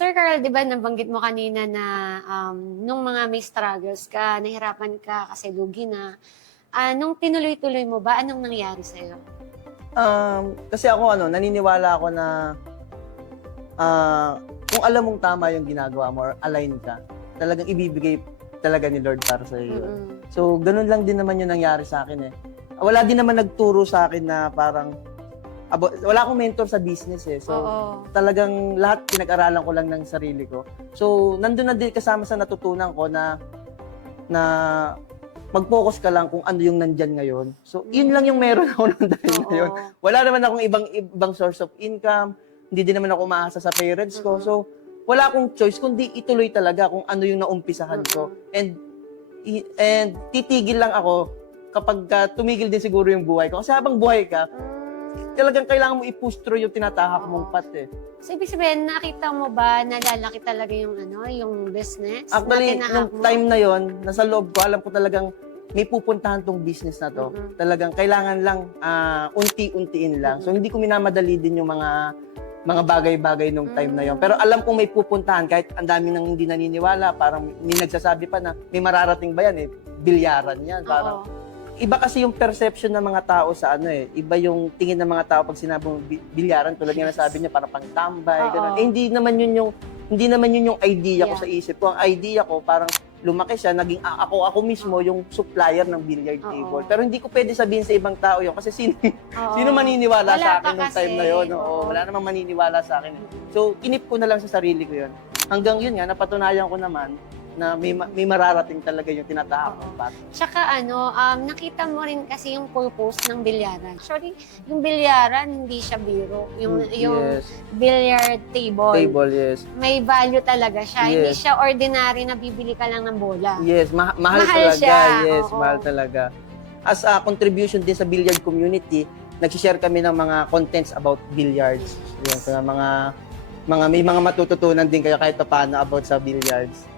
Sir Carl, di ba nabanggit mo kanina na nung mga may struggles ka, nahirapan ka kasi lugi na, nung tinuloy-tuloy mo ba, anong nangyari sa'yo? Kasi ako naniniwala ako na kung alam mong tama yung ginagawa mo or align ka, talagang ibibigay talaga ni Lord para sa iyo. So, ganun lang din naman yung nangyari sa akin eh. Wala din naman nagturo sa akin na parang wala akong mentor sa business eh. So, talagang lahat pinag-aralan ko lang ng sarili ko. So, nandun na din kasama sa natutunan ko na mag-focus ka lang kung ano yung nandyan ngayon. So, yun lang yung meron ako nung time na yun. Wala naman akong ibang source of income. Hindi din naman ako umaasa sa parents ko. So, wala akong choice kundi ituloy talaga kung ano yung naumpisahan ko. And titigil lang ako kapag tumigil din siguro yung buhay ko. Kasi habang buhay ka, talagang kailangan mo i-push through yung tinatahak mong path eh. So, ibig sabihin, nakita mo ba na lalaki talaga yung yung business? Actually, nung time na yon, nasa loob ko, alam ko talagang may pupuntahan tong business na to. Talagang kailangan lang unti-untiin lang. So, hindi ko minamadali din yung mga bagay-bagay nung time na yon. Pero alam kong may pupuntahan kahit ang dami nang hindi naniniwala. Parang may nagsasabi pa na may mararating ba yan eh? Bilyaran yan. Parang iba kasi yung perception ng mga tao sa iba yung tingin ng mga tao pag sinabing bilyaran, tulad nga nasabi niya, parang pangtambay, ganun. Eh, hindi naman yun yung idea ko sa isip ko. Ang idea ko, parang lumaki siya, naging ako mismo yung supplier ng billiard table. Pero hindi ko pwede sabihin sa ibang tao yun kasi sino maniniwala sa akin nung time na yun? Wala namang maniniwala sa akin. So, kinip ko na lang sa sarili ko yun. Hanggang yun nga, napatunayan ko naman na may mararating talaga yung tinatahak ng bata. Tsaka nakita mo rin kasi yung purpose ng bilyaran. Actually, yung bilyaran, hindi siya biro. Yung billiard table. Yes. May value talaga siya. Yes. Hindi siya ordinary na bibili ka lang ng bola. Yes, mahal talaga. Siya. Yes, mahal talaga. As a contribution din sa billiard community, nag-share kami ng mga contents about billiards. Yung may mga matututunan din kayo kahit paano about sa billiards.